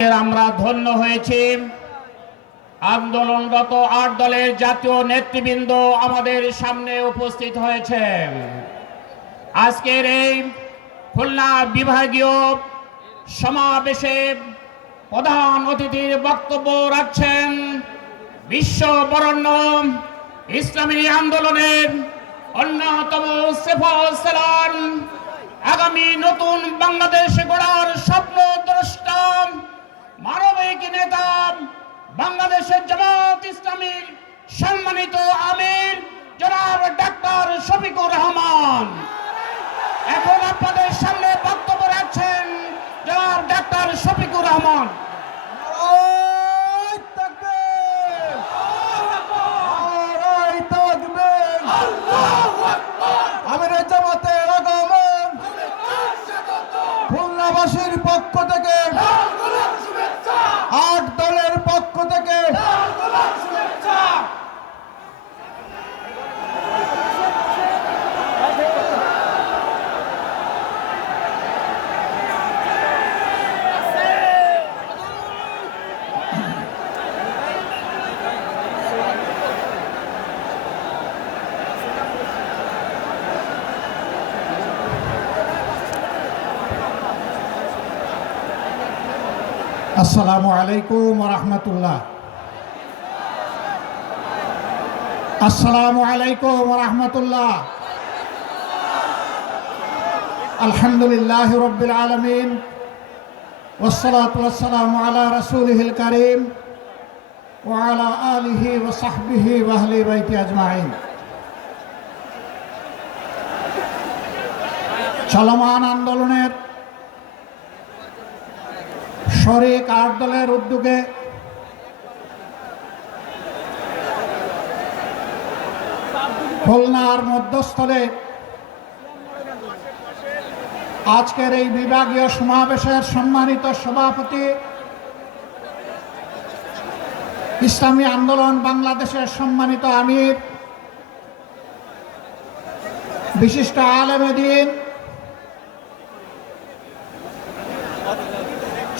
আমরা ধন্য হয়েছি। আন্দোলনরত ৮ দলের জাতীয় নেতৃবৃন্দ আমাদের সামনে উপস্থিত হয়েছে। আজকের এই খুলনা বিভাগীয় সমাবেশে প্রধান অতিথির বক্তব্য রাখছেন বিশ্ববরেণ্য ইসলামী আন্দোলনের অন্যতম সেফাসালান, আগামী নতুন বাংলাদেশ গড়ার স্বপ্নদ্রষ্টা, মানবিক নেতা, বাংলাদেশের জামাত ইসলামীর সম্মানিত আমির জনাব ডাক্তার শফিকুর রহমান। এখন আপনাদের সামনে বক্তব্য রাখছেন জনাব ডাক্তার শফিকুর রহমান। আমিরের জামাতের আগমন, খুলনাবাসীর পক্ষ থেকে, ৮ দলের পক্ষ থেকে আসসালামু আলাইকুম ওয়া রাহমাতুল্লাহ। আসসালামু আলাইকুম ওয়া রাহমাতুল্লাহ। আলহামদুলিল্লাহি রাব্বিল আলামিন ওয়াসসালাতু ওয়াসসালামু আলা রাসূলিহিল কারীম ওয়া আলা আলিহি ওয়া সাহবিহি ওয়া আহলি বাইতি আজমাইন। চলমান আন্দোলনের শরিক ৮ দলের উদ্যোগে খুলনার মধ্যস্থলে আজকের এই বিভাগীয় সমাবেশের সম্মানিত সভাপতি, ইসলামী আন্দোলন বাংলাদেশের সম্মানিত আমির, বিশিষ্ট আলেমে দ্বীন,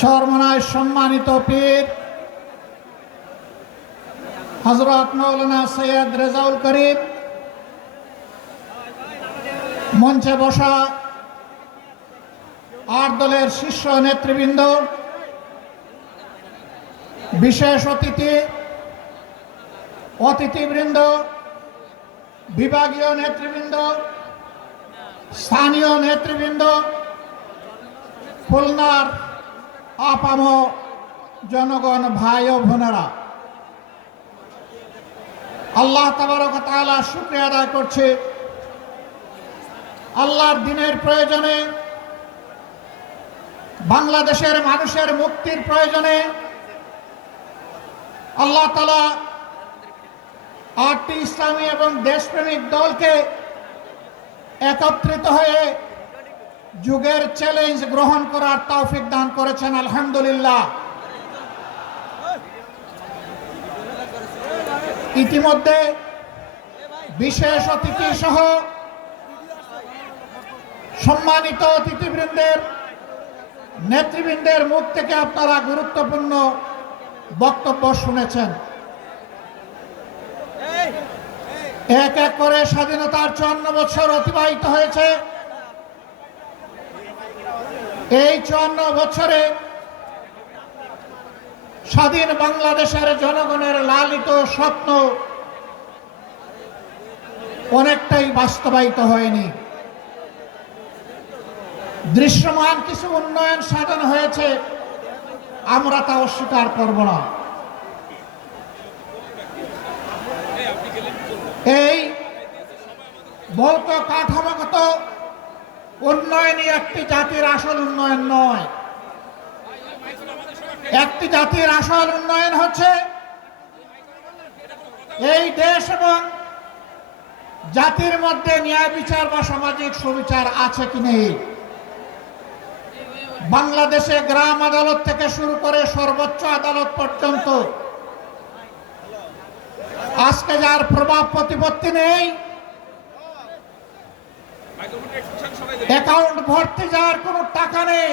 চরমনায় সম্মানিত পীর হযরত মাওলানা সৈয়দ রেজাউল করিম, মঞ্চে বসা ৮ দলের শীর্ষ নেতৃবৃন্দ, বিশেষ অতিথিবৃন্দ, বিভাগীয় নেতৃবৃন্দ, স্থানীয় নেতৃবৃন্দ, খুলনার আপাম জনগণ, ভাই ও বোনেরা, আল্লাহ তাবারক ওয়া তাআলা শুকরিয়া আদায় করছে। আল্লাহর দ্বীনের প্রয়োজনে, বাংলাদেশের মানুষের মুক্তির প্রয়োজনে আল্লাহ তাআলা ৮টি ইসলামী এবং দেশপ্রেমিক দলকে একত্রিত হয়ে যুগের চ্যালেঞ্জ গ্রহণ করার তৌফিক দান করেছেন। আলহামদুলিল্লাহ। ইতিমধ্যে বিশেষ অতিথি সহ সম্মানিত অতিথিবৃন্দের, নেতৃবৃন্দের মুখ থেকে আপনারা গুরুত্বপূর্ণ বক্তব্য শুনেছেন। এক এক করে স্বাধীনতার ৫৪ বছর অতিবাহিত হয়েছে। এই ৫৪ বছরে স্বাধীন বাংলাদেশের জনগণের লালিত স্বপ্ন অনেকটাই বাস্তবায়িত হয়নি। দৃশ্যমান কিছু উন্নয়ন সাধন হয়েছে, আমরা তা অস্বীকার করব না। এই ভৌত কাঠামোগত উন্নয়নই একটি জাতির আসল উন্নয়ন নয়। একটি জাতির আসল উন্নয়ন হচ্ছে এই দেশ এবং জাতির মধ্যে ন্যায় বিচার বা সামাজিক সুবিচার আছে কি নেই। বাংলাদেশে গ্রাম আদালত থেকে শুরু করে সর্বোচ্চ আদালত পর্যন্ত আজকে যার প্রভাব প্রতিপত্তি নেই, অ্যাকাউন্ট ভর্তি যাওয়ার কোনো টাকা নেই,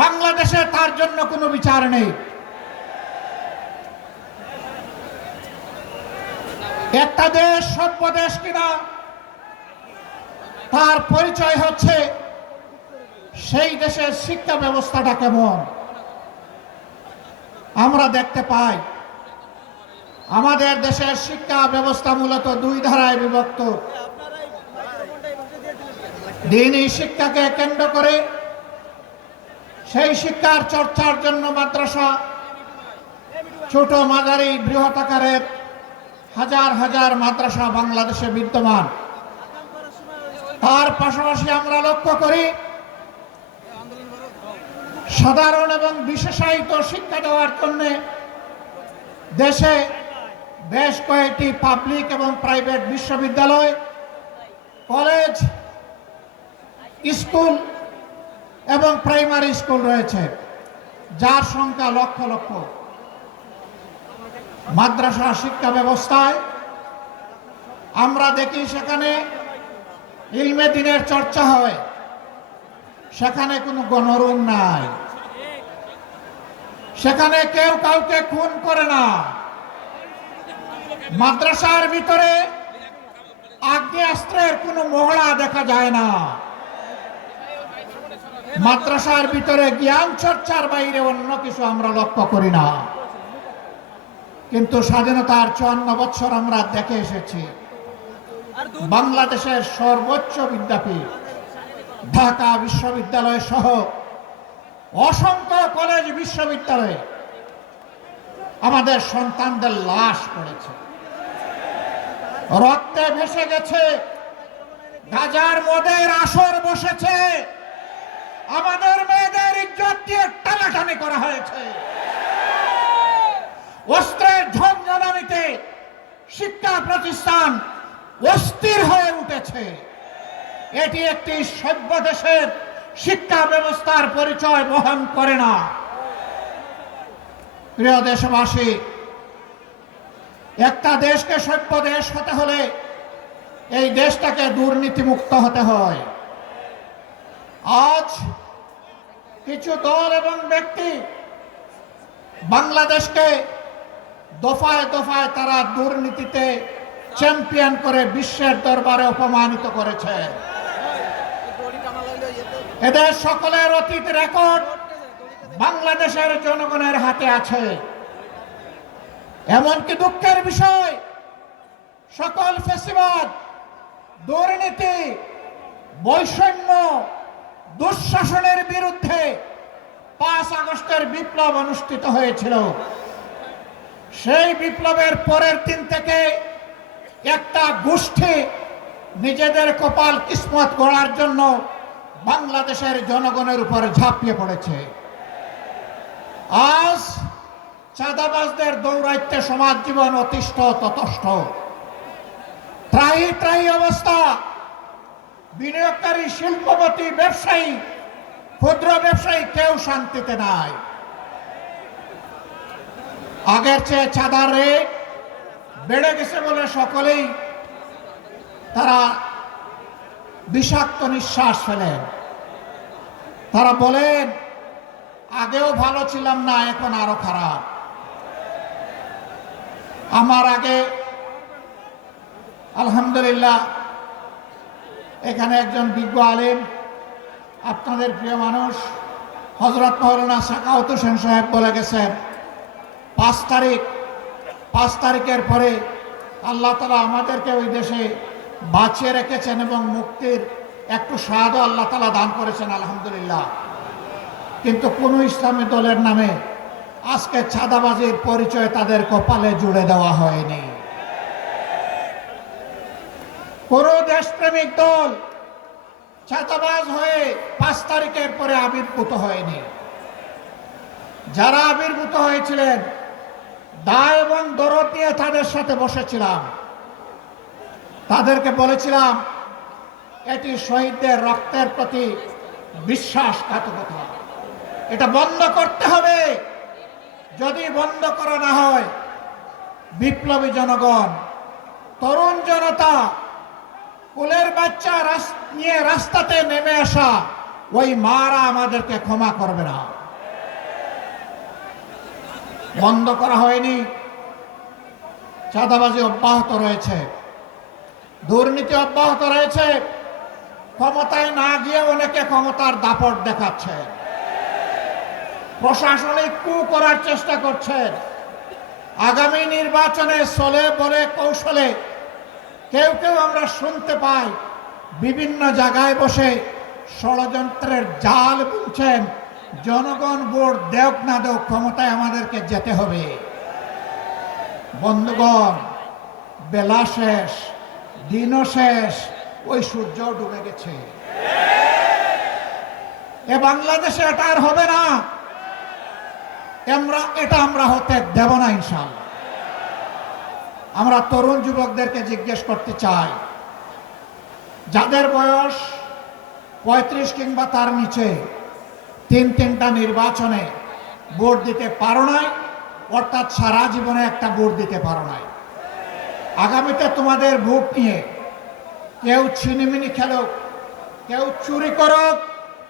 বাংলাদেশে তার জন্য কোনো বিচার নেই। একটা দেশ সভ্য দেশ কিনা তার পরিচয় হচ্ছে সেই দেশের শিক্ষা ব্যবস্থাটা কেমন। আমরা দেখতে পাই আমাদের দেশের শিক্ষা ব্যবস্থা মূলত দুই ধারায় বিভক্ত। দ্বীনি শিক্ষাকে কেন্দ্র করে সেই শিক্ষার চর্চার জন্য মাদ্রাসা, ছোট মাঝারি বৃহৎ আকারের হাজার হাজার মাদ্রাসা বাংলাদেশে বিদ্যমান। তার পাশাপাশি আমরা লক্ষ্য করি সাধারণ এবং বিশেষায়িত শিক্ষা দেওয়ার জন্য দেশে বেশ কয়েকটি পাবলিক এবং প্রাইভেট বিশ্ববিদ্যালয়, কলেজ, স্কুল এবং প্রাইমারি স্কুল রয়েছে, যার সংখ্যা লক্ষ লক্ষ। মাদ্রাসা শিক্ষা ব্যবস্থায় আমরা দেখি সেখানে ইলমে দ্বীনের চর্চা হয়, সেখানে কোনো গণরুম নাই, সেখানে কেউ কাউকে খুন করে না। মাদ্রাসার ভিতরে আগ্নেয়াস্ত্রের কোনো মহড়া দেখা যায় না। মাদ্রাসার ভিতরে জ্ঞান চর্চার বাইরে অন্য কিছু আমরা লক্ষ্য করি না। কিন্তু স্বাধীনতার 54 বছর আমরা দেখে এসেছি বাংলাদেশের সর্বোচ্চ বিদ্যাপীঠ ঢাকা বিশ্ববিদ্যালয় সহ অসংখ্য কলেজ বিশ্ববিদ্যালয়ে আমাদের সন্তানদের লাশ পড়েছে, রক্তে ভেসে গেছে, গাজার মদের আসর বসেছে, আমাদের মেয়েদের ইজ্জত দিয়ে টানাটানি করা হয়েছে, অস্ত্রের ঝঞ্ঝনানিতে শিক্ষা প্রতিষ্ঠান অস্থির হয়ে উঠেছে। এটি একটি সভ্য দেশের শিক্ষা ব্যবস্থার পরিচয় বহন করে না। প্রিয় দেশবাসী, একটা দেশকে সভ্য দেশ হতে হলে এই দেশটাকে দুর্নীতিমুক্ত হতে হয়। আজ কিছু দল এবং ব্যক্তি বাংলাদেশকে দফায় দফায় তারা দুর্নীতিতে চ্যাম্পিয়ন করে বিশ্বের দরবারে অপমানিত করেছে। এদের সকলের অতীত রেকর্ড বাংলাদেশের জনগণের হাতে আছে। এমনকি দুঃখের বিষয়, সকল ফ্যাসিবাদ, দুর্নীতি, বৈষম্য, দুঃশাসনের বিরুদ্ধে 5 আগস্টের বিপ্লব অনুষ্ঠিত হয়েছিল। সেই বিপ্লবের পরের দিন থেকে একটা গোষ্ঠী নিজেদের কপাল কিসমত গড়ার জন্য বাংলাদেশের জনগণের উপর ঝাঁপিয়ে পড়েছে। আজ চাঁদাবাজদের দৌরাত্ম্যে সমাজ জীবন অতিষ্ঠ ততষ্ঠ, ত্রাহি ত্রাহি অবস্থা। বিনিয়োগকারী, শিল্পপতি, ব্যবসায়ী, ক্ষুদ্র ব্যবসায়ী কেউ শান্তিতে নাই। আগের চেয়ে চাঁদার রেট বেড়ে গেছে বলে সকলেই তারা বিষাক্ত নিঃশ্বাস ফেলেন। তারা বলেন, আগেও ভালো ছিলাম না, এখন আরো খারাপ। আমার আগে আলহামদুলিল্লাহ এখানে একজন বিজ্ঞ আলেম, আপনাদের প্রিয় মানুষ হযরত মাওলানা সাখাওয়াত হোসেন সাহেব বলে গেছেন, 5 তারিখের পরে আল্লাহ তাআলা আমাদেরকে ওই দেশে বাঁচিয়ে রেখেছেন এবং মুক্তির একটু স্বাদও আল্লাহ তাআলা দান করেছেন, আলহামদুলিল্লাহ। কিন্তু কোন ইসলামী দলের নামে আজকে চাঁদাবাজির পরিচয় তাদের কপালে জুড়ে দেওয়া হয়নি। কোন দেশপ্রেমিক দল চাঁদাবাজ হয়ে 5 তারিখের পরে আবির্ভূত হয়নি। যারা আবির্ভূত হয়েছিলেন দায় এবং দরদ নিয়ে তাদের সাথে বসেছিলাম, তাদেরকে বলেছিলাম এটি শহীদদের রক্তের প্রতি বিশ্বাসঘাতকতা, এটা বন্ধ করতে হবে। যদি বন্ধ করা না হয়, বিপ্লবী জনগণ, তরুণ জনতা, কোলের বাচ্চা নিয়ে রাস্তাতে নেমে আসা ওই মারা আমাদেরকে ক্ষমা করবে না। বন্ধ করা হয়নি, চাঁদাবাজি অব্যাহত রয়েছে, দুর্নীতি অব্যাহত রয়েছে। ক্ষমতায় না গিয়ে অনেকে ক্ষমতার দাপট দেখাচ্ছে, প্রশাসনিক কু করার চেষ্টা করছেন। আগামী নির্বাচনে চলে বলে কৌশলে কেউ কেউ আমরা শুনতে পাই বিভিন্ন জায়গায় বসে ষড়যন্ত্রের জাল বুনছেন। জনগণ ভোট দেওক না দেওক, ক্ষমতায় আমাদেরকে যেতে হবে। বন্ধুগণ, বেলা শেষ, দিনও শেষ, ওই সূর্য ডুবে গেছে। এ বাংলাদেশে এটা আর হবে না। আমরা হতে দেব না ইনশাআল্লাহ। আমরা তরুণ যুবকদেরকে জিজ্ঞেস করতে চাই, যাদের বয়স 35 কিংবা তার নিচে, তিনটা নির্বাচনে ভোট দিতে পারো নাই, অর্থাৎ সারা জীবনে একটা ভোট দিতে পারো নাই। আগামীতে তোমাদের ভোট নিয়ে কেউ ছিনিমিনি খেলুক, কেউ চুরি করুক,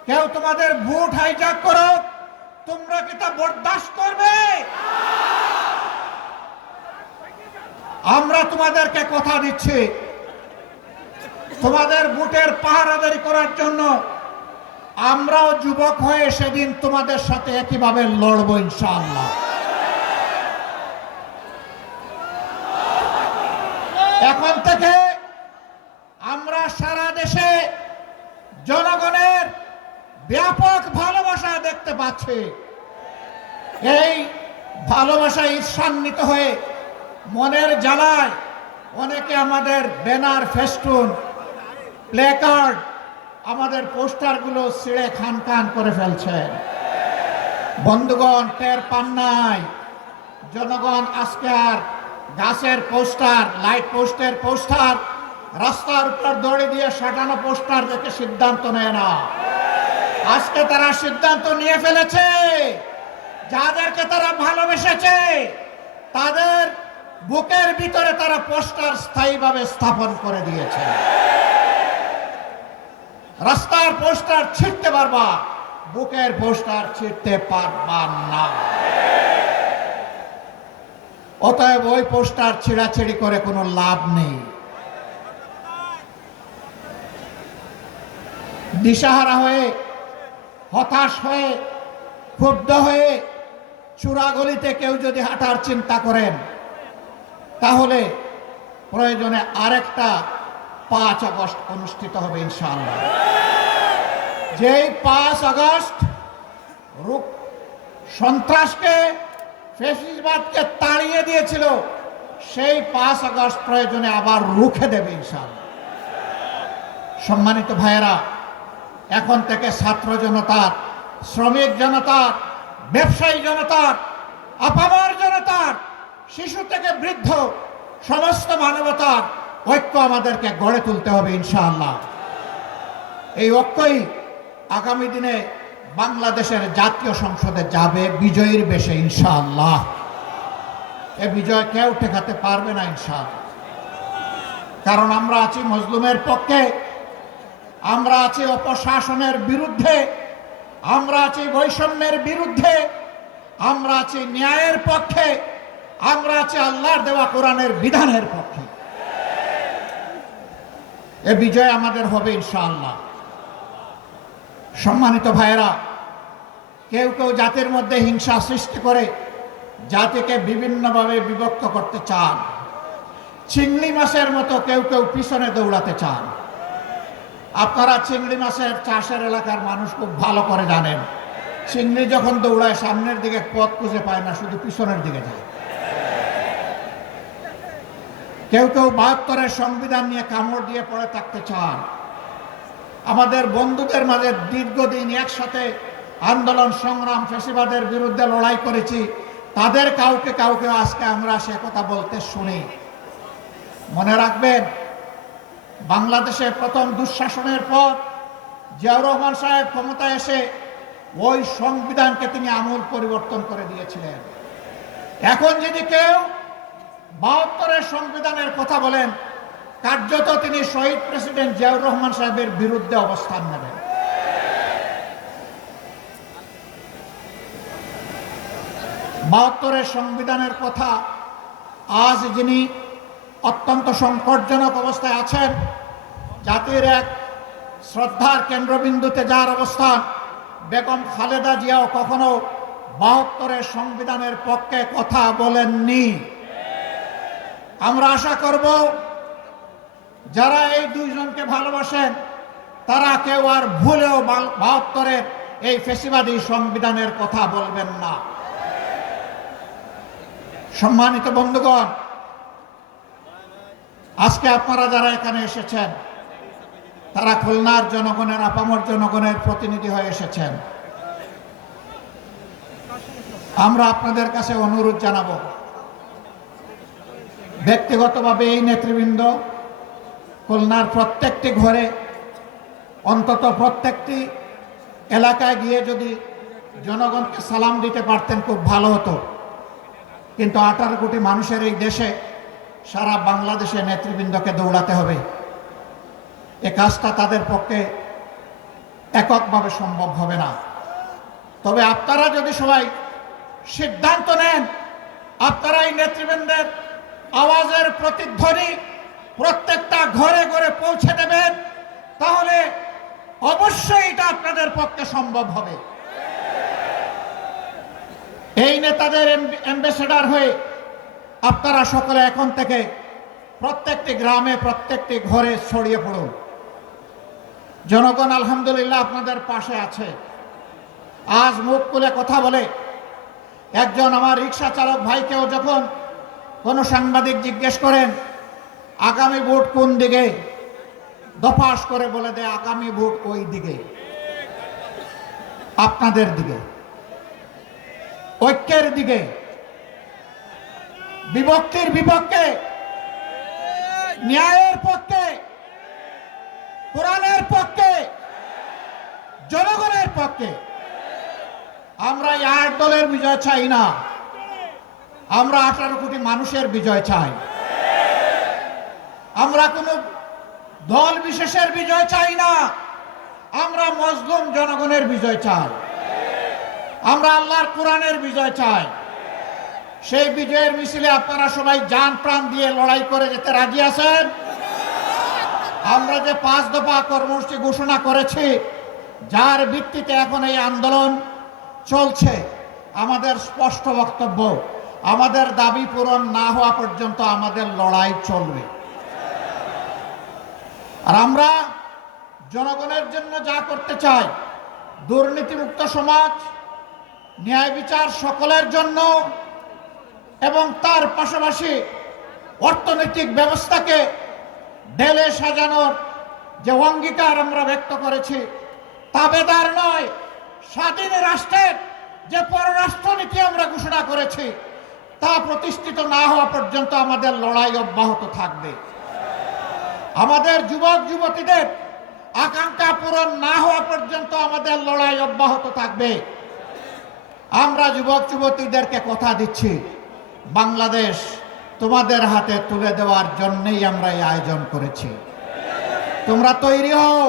কেউ তোমাদের ভোট হাইজ্যাক করুক, তোমরা কি তা বরদাস্ত করবে? আমরা তোমাদেরকে কথা দিচ্ছি, তোমাদের ভোটের পাহারাদারি করার জন্য আমরাও যুবক হয়ে সেদিন তোমাদের সাথে একইভাবে লড়ব ইনশাআল্লাহ। এখন থেকে আমরা সারা দেশে জনগণের ব্যাপক ভালোবাসা দেখতে পাচ্ছি। এই ভালোবাসা ঈর্ষান্বিত হয়ে মনের জ্বালায় অনেকে আমাদের ব্যানার, ফেস্টুন, প্লেকার্ড, আমাদের পোস্টারগুলো ছিঁড়ে খান খান করে ফেলছে। বন্ধুগণ, টের পান নাই জনগণ আজকে আর গাছের পোস্টার, লাইট পোস্টের পোস্টার, রাস্তার উপর দড়ি দিয়ে সাজানো পোস্টার দেখে সিদ্ধান্ত নেয় না। আজকে তারা সিদ্ধান্ত নিয়ে ফেলেছে, যাদেরকে তারা ভালোবেসেছে তাদের বুকের ভিতরে তারা পোস্টার স্থায়ীভাবে স্থাপন করে দিয়েছে। রাস্তার পোস্টার ছিঁড়তে পারবা, বুকের পোস্টার ছিঁড়তে পারবা না। অতএব ওই পোস্টার ছিঁড়াছিঁড়ি করে কোনো লাভ নেই। দিশাহারা হয়ে, হতাশ হয়ে, ক্ষুব্ধ হয়ে চূড়াগলিতে কেউ যদি হাঁটার চিন্তা করেন, তাহলে প্রয়োজনে আরেকটা 5 আগস্ট অনুষ্ঠিত হবে ইনশাআল্লাহ। যেই 5 আগস্ট সন্ত্রাসকে, ফ্যাসিবাদকে তাড়িয়ে দিয়েছিল, সেই 5 আগস্ট প্রয়োজনে আবার রুখে দেবে ইনশাআল্লাহ। সম্মানিত ভাইয়েরা, এখন থেকে ছাত্র জনতার, শ্রমিক জনতার, ব্যবসায়ী জনতার, আপামর জনতার, শিশু থেকে বৃদ্ধ সমস্ত মানবতার ঐক্য আমাদেরকে গড়ে তুলতে হবে ইনশাআল্লাহ। এই ঐক্যই আগামী দিনে বাংলাদেশের জাতীয় সংসদে যাবে বিজয়ীর বেশে ইনশাআল্লাহ। এ বিজয় কেউ ঠেকাতে পারবে না ইনশাআল্লাহ। কারণ আমরা আছি মজলুমের পক্ষে, আমরা আছি অপশাসনের বিরুদ্ধে, আমরা আছি বৈষম্যের বিরুদ্ধে, আমরা আছি ন্যায়ের পক্ষে, আমরা আছি আল্লাহর দেওয়া কোরআনের বিধানের পক্ষে। এ বিজয় আমাদের হবে ইনশাআল্লাহ। সম্মানিত ভাইয়েরা, কেউ কেউ জাতির মধ্যে হিংসা সৃষ্টি করে জাতিকে বিভিন্নভাবে বিভক্ত করতে চান। চিংড়ি মাছের মতো কেউ কেউ পিছনে দৌড়াতে চান। আপনারা চিংড়ি মাছের চাষের এলাকার মানুষ খুব ভালো করে জানেন, চিংড়ি যখন দৌড়ায় সামনের দিকে পথ খুঁজে পায় না, শুধু পিছনের দিকে যায়। কেউ কেউ ৭২-এর সংবিধান নিয়ে কামড় দিয়ে পড়ে থাকতে চান। আমাদের বন্ধুদের মাঝে দীর্ঘদিন একসাথে আন্দোলন সংগ্রাম, ফ্যাসিবাদের বিরুদ্ধে লড়াই করেছি, তাদের কাউকে কাউকে আজকে আমরা সে কথা বলতে শুনি। মনে রাখবেন, বাংলাদেশে প্রথম দুঃশাসনের পর জিয়াউর রহমান সাহেব ক্ষমতায় এসে ওই সংবিধানকে তিনি আমূল পরিবর্তন করে দিয়েছিলেন। এখন যদি কেউ ৭২-এর সংবিধানের কথা বলেন, কার্যত তিনি শহীদ প্রেসিডেন্ট জিয়াউর রহমান সাহেবের বিরুদ্ধে অবস্থান নেবেন। 72-এর সংবিধানের কথা আজ যিনি অত্যন্ত সংকটজনক অবস্থায় আছেন, জাতির এক শ্রদ্ধার কেন্দ্রবিন্দুতে যার অবস্থান, বেগম খালেদা জিয়াও কখনো 72-এর সংবিধানের পক্ষে কথা বলেননি। আমরা আশা করব যারা এই দুইজনকে ভালোবাসেন তারা কেউ আর ভুলেও 72-এর এই ফ্যাসিবাদী সংবিধানের কথা বলবেন না। সম্মানিত বন্ধুগণ, আজকে আপনারা যারা এখানে এসেছেন তারা খুলনার জনগণের, আপামর জনগণের প্রতিনিধি হয়ে এসেছেন। আমরা আপনাদের কাছে অনুরোধ জানাবো, ব্যক্তিগতভাবে এই নেতৃবৃন্দ খুলনার প্রত্যেকটি ঘরে, অন্তত প্রত্যেকটি এলাকায় গিয়ে যদি জনগণকে সালাম দিতে পারতেন খুব ভালো হতো। কিন্তু 18 কোটি মানুষের এই দেশে সারা বাংলাদেশে নেতৃবৃন্দকে দৌড়াতে হবে। এ কাজটা তাদের পক্ষে এককভাবে সম্ভব হবে না। তবে আপনারা যদি সবাই সিদ্ধান্ত নেন, আপনারা এই নেতৃবৃন্দের আওয়াজের প্রতিধ্বনি প্রত্যেকটা ঘরে ঘরে পৌঁছে দেবেন, তাহলে অবশ্যই এটা আপনাদের পক্ষে সম্ভব হবে। এই নেতাদের অ্যাম্বাসেডর হয়ে আপনারা সকলে এখন থেকে প্রত্যেকটি গ্রামে, প্রত্যেকটি ঘরে ছড়িয়ে পড়ুন। জনগণ আলহামদুলিল্লাহ আপনাদের পাশে আছে। আজ মুখ খুলে কথা বলে একজন আমার রিক্সা চালক ভাইকেও যখন কোনো সাংবাদিক জিজ্ঞেস করেন আগামী ভোট কোন দিকে, দফাস করে বলে দেয় আগামী ভোট ওই দিকে, আপনাদের দিকে, ঐক্যের দিকে, বিভক্তির বিপক্ষে, ন্যায়ের পক্ষে, কোরআনের পক্ষে, জনগণের পক্ষে। আমরা 8 দলের বিজয় চাই না, আমরা 18 কোটি মানুষের বিজয় চাই। আমরা কোনো দল বিশেষের বিজয় চাই না, আমরা মজলুম জনগণের বিজয় চাই। আমরা আল্লাহর কোরআনের বিজয় চাই। সেই বিজয়ের মিছিলে আপনারা সবাই জান প্রাণ দিয়ে লড়াই করে যেতে রাজি আছেন? আমরা যে 5 দফা কর্মসূচি ঘোষণা করেছি, যার ভিত্তিতে এখন এই আন্দোলন চলছে, আমাদের স্পষ্ট বক্তব্য, আমাদের দাবি পূরণ না হওয়া পর্যন্ত আমাদের লড়াই চলবে। আর আমরা জনগণের জন্য যা করতে চাই, দুর্নীতিমুক্ত সমাজ, ন্যায় বিচার সকলের জন্য, এবং তার পাশাপাশি অর্থনৈতিক ব্যবস্থাকে ঢেলে সাজানোর যে অঙ্গীকার আমরা ব্যক্ত করেছি, তাবেদার নয়, স্বাধীন রাষ্ট্রের যে পররাষ্ট্রনীতি আমরা ঘোষণা করেছি, তা প্রতিষ্ঠিত না হওয়া পর্যন্ত আমাদের লড়াই অব্যাহত থাকবে। আমাদের যুবক যুবতীদের আকাঙ্ক্ষা পূরণ না হওয়া পর্যন্ত আমাদের লড়াই অব্যাহত থাকবে। আমরা যুবক যুবতীদেরকে কথা দিচ্ছি, বাংলাদেশ তোমাদের হাতে তুলে দেওয়ার জন্যই আমরা এই আয়োজন করেছি। তোমরা তৈরি হও,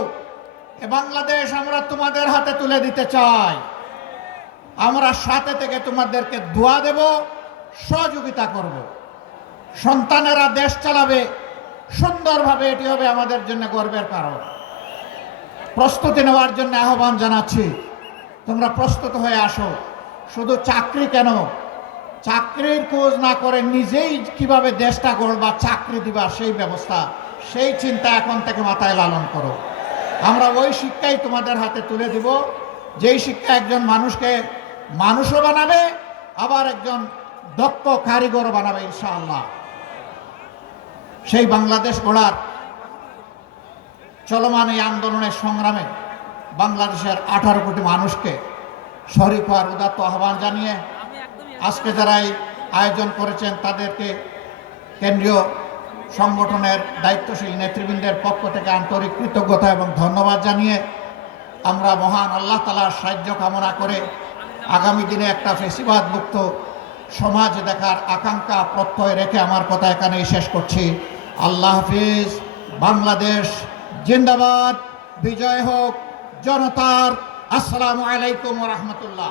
এ বাংলাদেশ আমরা তোমাদের হাতে তুলে দিতে চাই। আমরা সাথে থেকে তোমাদেরকে দোয়া দেব, সহযোগিতা করব। সন্তানেরা দেশ চালাবে সুন্দরভাবে, এটি হবে আমাদের জন্য গর্বের কারণ। প্রস্তুতি নেওয়ার জন্য আহ্বান জানাচ্ছি, তোমরা প্রস্তুত হয়ে আসো। শুধু চাকরি কেন, চাকরির খোঁজ না করে নিজেই কিভাবে দেশটা গড়বা, চাকরি দিবা, সেই ব্যবস্থা, সেই চিন্তা এখন থেকে মাথায় লালন করো। আমরা ওই শিক্ষাই তোমাদের হাতে তুলে দিব, যেই শিক্ষা একজন মানুষকে মানুষও বানাবে, আবার একজন দক্ষ কারিগর বানাবে ইনশাআল্লাহ। সেই বাংলাদেশ গড়ার চলমান এই আন্দোলনের সংগ্রামে বাংলাদেশের 18 কোটি মানুষকে শরীক হওয়ার উদাত্ত আহ্বান জানিয়ে আজকে যারা এই আয়োজন করেছেন তাদেরকে কেন্দ্রীয় সংগঠনের দায়িত্বশীল নেতৃবৃন্দের পক্ষ থেকে আন্তরিক কৃতজ্ঞতা এবং ধন্যবাদ জানিয়ে আমরা মহান আল্লাহ তাআলার সাহায্য কামনা করে আগামী দিনে একটা ফ্যাসিবাদ মুক্ত সমাজ দেখার আকাঙ্ক্ষা প্রত্যয় রেখে আমার কথা এখানেই শেষ করছি। আল্লাহ হাফিজ। বাংলাদেশ জিন্দাবাদ। বিজয় হোক জনতার। আসসালামু আলাইকুম ওয়া রাহমাতুল্লাহ।